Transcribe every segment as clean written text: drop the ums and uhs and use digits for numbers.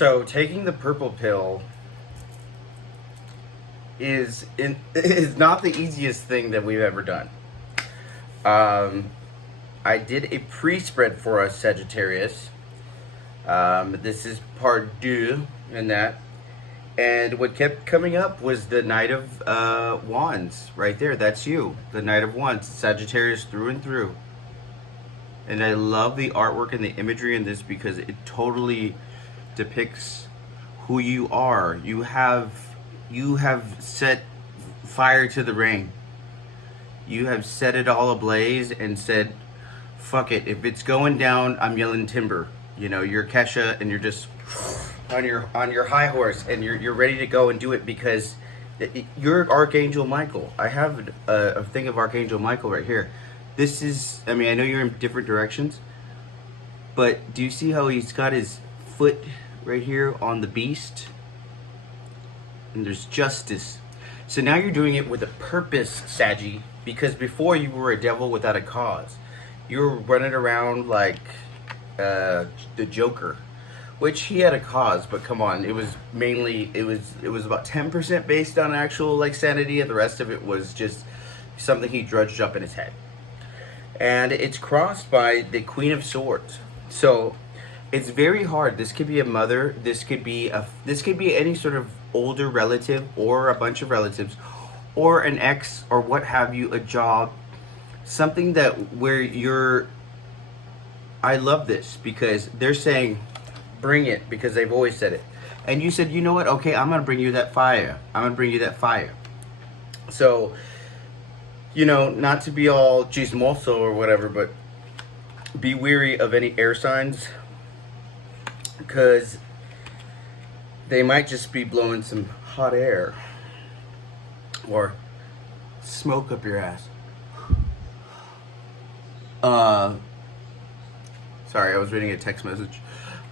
So taking the purple pill is not the easiest thing that we've ever done. Um, I did a pre-spread for us, Sagittarius. This is part deux in that. And what kept coming up was the Knight of Wands right there. That's you, the Knight of Wands, Sagittarius through and through. And I love the artwork and the imagery in this because it totally depicts who you are. You have set fire to the rain. You have set it all ablaze and said, fuck it. If it's going down, I'm yelling timber. You know, you're Kesha and you're just on your high horse and you're ready to go and do it because you're Archangel Michael. I have a thing of Archangel Michael right here. This is, I mean, I know you're in different directions, but do you see how he's got his foot right here on the beast? And there's justice. So now you're doing it with a purpose, Saggy, because before you were a devil without a cause. You were running around like the Joker, which he had a cause, but come on, it was mainly, it was about 10% based on actual like sanity, and the rest of it was just something he drudged up in his head. And it's crossed by the Queen of Swords. So it's very hard. This could be a mother, this could be any sort of older relative or a bunch of relatives or an ex or what have you, a job, something that where you're, I love this because they're saying bring it, because they've always said it. And you said, you know what, okay, I'm gonna bring you that fire. I'm gonna bring you that fire. So, you know, not to be all chismoso or whatever, but be wary of any air signs because they might just be blowing some hot air or smoke up your ass. Sorry, I was reading a text message.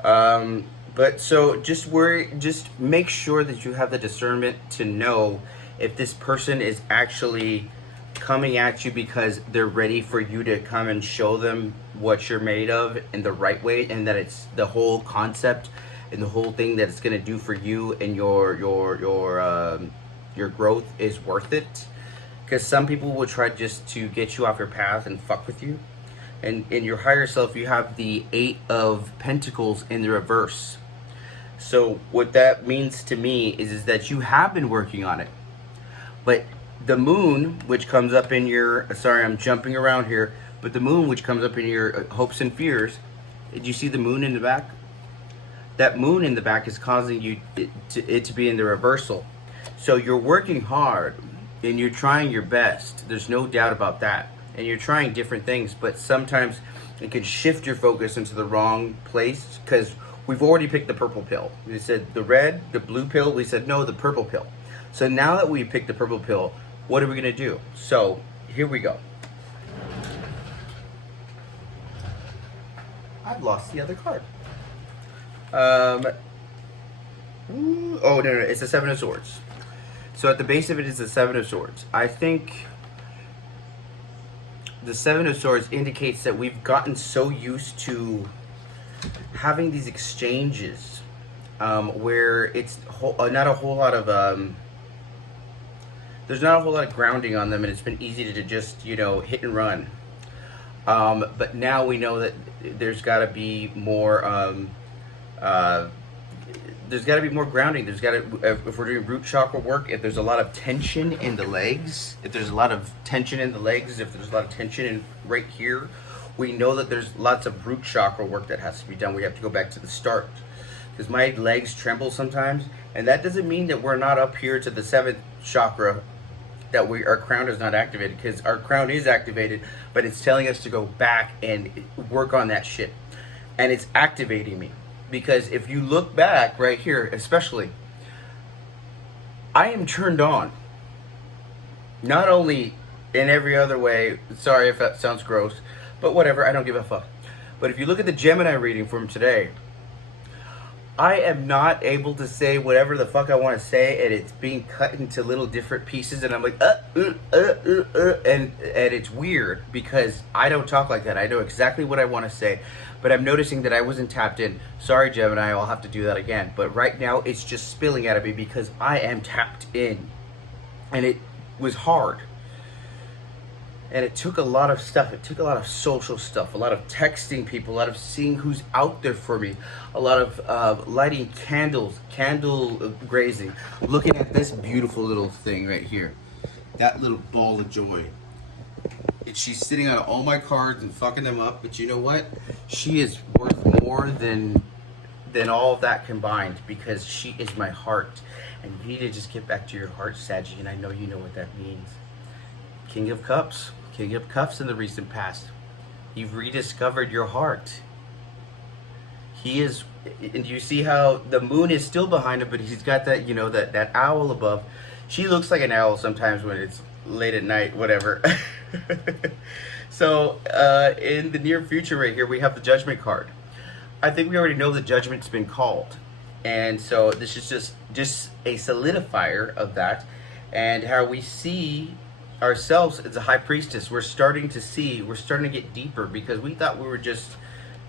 But so just make sure that you have the discernment to know if this person is actually coming at you because they're ready for you to come and show them what you're made of in the right way, and that it's the whole concept and the whole thing that it's going to do for you and your growth is worth it. Because some people will try just to get you off your path and fuck with you. And in your higher self, you have the 8 of Pentacles in the reverse. So what that means to me is that you have been working on it. But the moon, which comes up in your, sorry, I'm jumping around here, but the moon, which comes up in your hopes and fears, did you see the moon in the back? That moon in the back is causing you it to be in the reversal. So you're working hard and you're trying your best. There's no doubt about that. And you're trying different things, but sometimes it can shift your focus into the wrong place because we've already picked the purple pill. We said the red, the blue pill. We said no, the purple pill. So now that we picked the purple pill, what are we gonna do? So here we go. I've lost the other card. Oh no, it's the 7 of Swords. So at the base of it is the 7 of Swords. I think the 7 of Swords indicates that we've gotten so used to having these exchanges where it's not a whole lot of there's not a whole lot of grounding on them, and it's been easy to just, you know, hit and run. But now we know that there's got to be more there's got to be more grounding. There's got to, if we're doing root chakra work, if there's a lot of tension in the legs, if there's a lot of tension in the legs, if there's a lot of tension in right here, we know that there's lots of root chakra work that has to be done. We have to go back to the start because my legs tremble sometimes, and that doesn't mean that we're not up here to the 7th chakra, that our crown is not activated, because our crown is activated, but it's telling us to go back and work on that shit, and it's activating me. Because if you look back right here, especially, I am turned on. Not only in every other way, sorry if that sounds gross, but whatever, I don't give a fuck. But if you look at the Gemini reading from today, I am not able to say whatever the fuck I want to say, and it's being cut into little different pieces, and I'm like, and it's weird because I don't talk like that. I know exactly what I want to say, but I'm noticing that I wasn't tapped in. Sorry, Gemini, I'll have to do that again. But right now, it's just spilling out of me because I am tapped in, and it was hard. And it took a lot of stuff. It took a lot of social stuff, a lot of texting people, a lot of seeing who's out there for me, a lot of lighting candles, candle grazing, looking at this beautiful little thing right here. That little ball of joy. She's sitting on all my cards and fucking them up, but you know what? She is worth more than all of that combined because she is my heart. And you need to just get back to your heart, Saggy, and I know you know what that means. King of Cups. King of Cups in the recent past. You've rediscovered your heart. He is, and you see how the moon is still behind him, but he's got that, you know, that owl above. She looks like an owl sometimes when it's late at night, whatever. So, in the near future right here, we have the Judgment card. I think we already know the Judgment's been called. And so this is just a solidifier of that, and how we see ourselves as a high priestess. We're starting to get deeper because we thought we were just,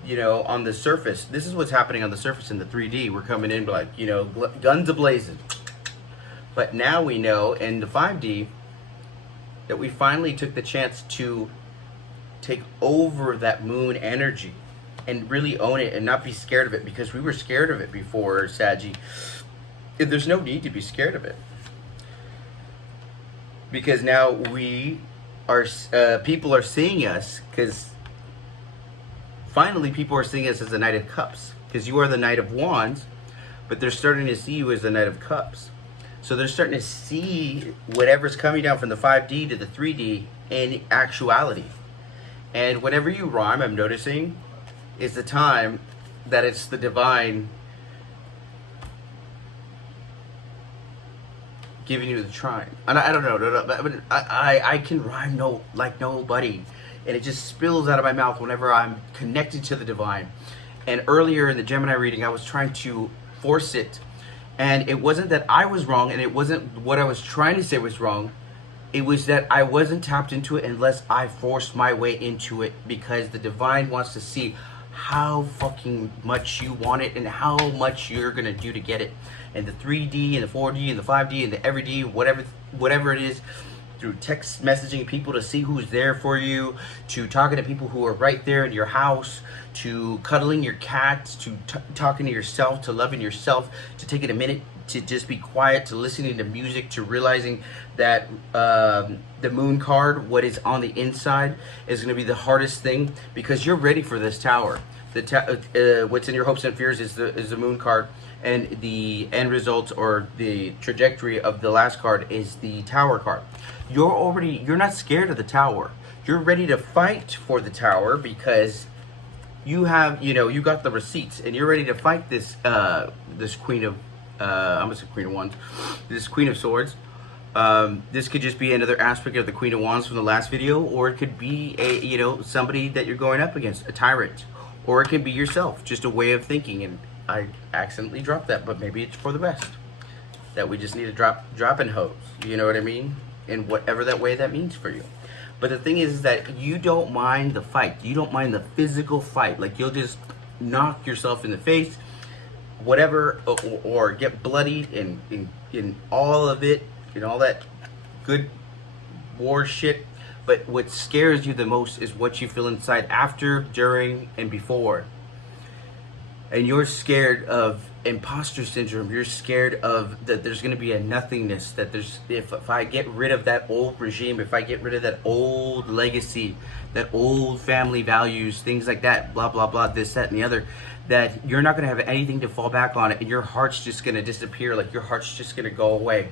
you know, on the surface. This is what's happening on the surface in the 3D. We're coming in like, you know, guns a-blazing. But now we know in the 5D that we finally took the chance to take over that moon energy and really own it and not be scared of it, because we were scared of it before, Saggy. There's no need to be scared of it. Because now we are, people are seeing us, because finally people are seeing us as the Knight of Cups. Because you are the Knight of Wands, but they're starting to see you as the Knight of Cups. So they're starting to see whatever's coming down from the 5D to the 3D in actuality. And whenever you rhyme, I'm noticing, is the time that it's the divine giving you the trine. And I don't know, but I can rhyme like nobody. And it just spills out of my mouth whenever I'm connected to the divine. And earlier in the Gemini reading, I was trying to force it. And it wasn't that I was wrong, and it wasn't what I was trying to say was wrong. It was that I wasn't tapped into it unless I forced my way into it, because the divine wants to see how fucking much you want it and how much you're gonna do to get it. And the 3D and the 4D and the 5D and the every D, whatever it is, through text messaging people to see who's there for you, to talking to people who are right there in your house, to cuddling your cats, to talking to yourself, to loving yourself, to taking a minute to just be quiet, to listening to music, to realizing that the moon card, what is on the inside, is going to be the hardest thing, because you're ready for this tower. What's in your hopes and fears is the moon card, and the end result or the trajectory of the last card is the tower card. You're not scared of the tower. You're ready to fight for the tower because you have, you got the receipts, and you're ready to fight this this Queen of I'm gonna say Queen of Wands, this Queen of Swords. This could just be another aspect of the Queen of Wands from the last video, or it could be a somebody that you're going up against, a tyrant, or it could be yourself, just a way of thinking. And I accidentally dropped that, but maybe it's for the best. That we just need to drop in hose. You know what I mean? In whatever that way that means for you. But the thing is that you don't mind the fight. You don't mind the physical fight. Like, you'll just knock yourself in the face, whatever, or get bloodied in all of it, and all that good war shit. But what scares you the most is what you feel inside after, during, and before. And you're scared of imposter syndrome. You're scared of that there's going to be a nothingness, that there's, if I get rid of that old regime, if I get rid of that old legacy, that old family values, things like that, blah blah blah, this, that, and the other, that you're not going to have anything to fall back on, and your heart's just going to disappear. Like, your heart's just going to go away.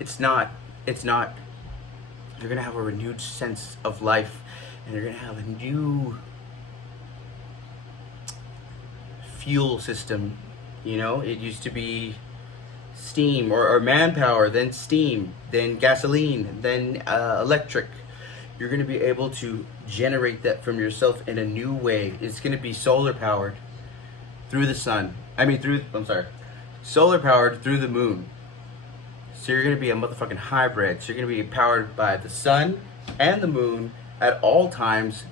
It's not. You're going to have a renewed sense of life, and you're going to have a new fuel system. It used to be steam or manpower, then steam, then gasoline, then electric. You're going to be able to generate that from yourself in a new way. It's going to be solar powered through the sun, I'm sorry, solar powered through the moon. So you're gonna be a motherfucking hybrid. So you're gonna be powered by the sun and the moon at all times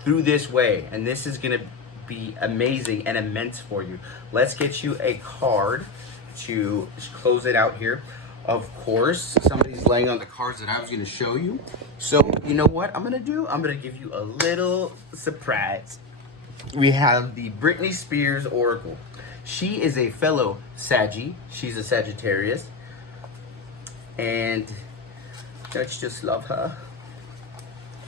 through this way. And this is gonna be amazing and immense for you. Let's get you a card to close it out here. Of course, somebody's laying on the cards that I was gonna show you. So you know what I'm gonna do? I'm gonna give you a little surprise. We have the Britney Spears Oracle. She is a fellow Saggy. She's a Sagittarius. And don't you just love her?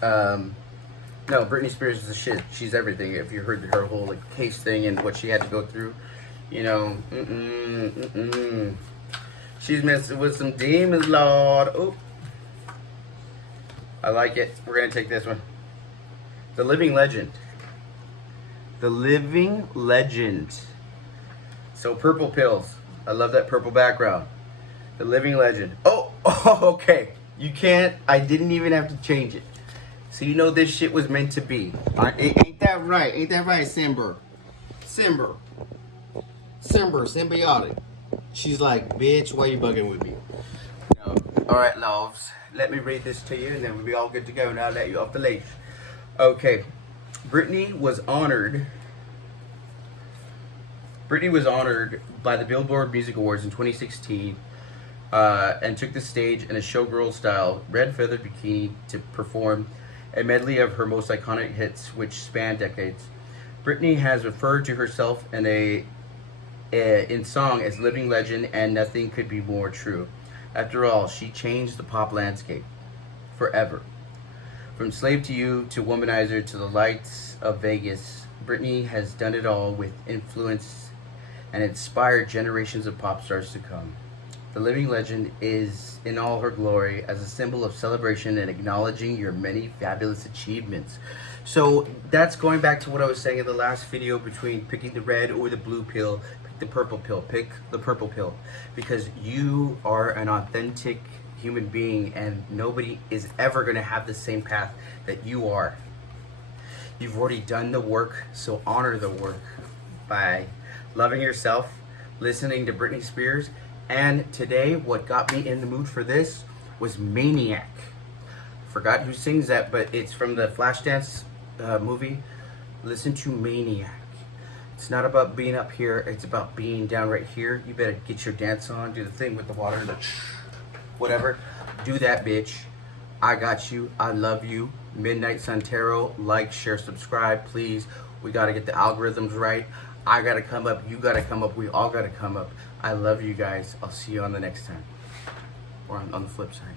No, Britney Spears is the shit. She's everything. If you heard her whole like case thing and what she had to go through, you know, she's messing with some demons, Lord. Oh, I like it. We're gonna take this one. The Living Legend. The Living Legend. So purple pills. I love that purple background. The Living Legend. Oh, okay. You can't. I didn't even have to change it. So you know this shit was meant to be. Ain't that right? Ain't that right, Simber? Symbiotic. She's like, bitch, why you bugging with me? No. All right, loves. Let me read this to you, and then we'll be all good to go. And I'll let you off the leash. Okay. Britney was honored by the Billboard Music Awards in 2016 and took the stage in a showgirl-style red feathered bikini to perform a medley of her most iconic hits, which span decades. Britney has referred to herself in song as living legend, and nothing could be more true. After all, she changed the pop landscape forever. From Slave to You to Womanizer to the Lights of Vegas, Britney has done it all with influence and inspired generations of pop stars to come. The Living Legend is in all her glory as a symbol of celebration and acknowledging your many fabulous achievements. So that's going back to what I was saying in the last video between picking the red or the blue pill. Pick the purple pill. Pick the purple pill. Because you are an authentic human being and nobody is ever going to have the same path that you are. You've already done the work, so honor the work by loving yourself, listening to Britney Spears. And today, what got me in the mood for this was Maniac. Forgot who sings that, but it's from the Flashdance movie. Listen to Maniac. It's not about being up here, it's about being down right here. You better get your dance on, do the thing with the water, the whatever. Do that, bitch. I got you. I love you. Midnight Sun Tarot. Like, share, subscribe, please. We got to get the algorithms right. I got to come up. You got to come up. We all got to come up. I love you guys. I'll see you on the next time. Or on the flip side.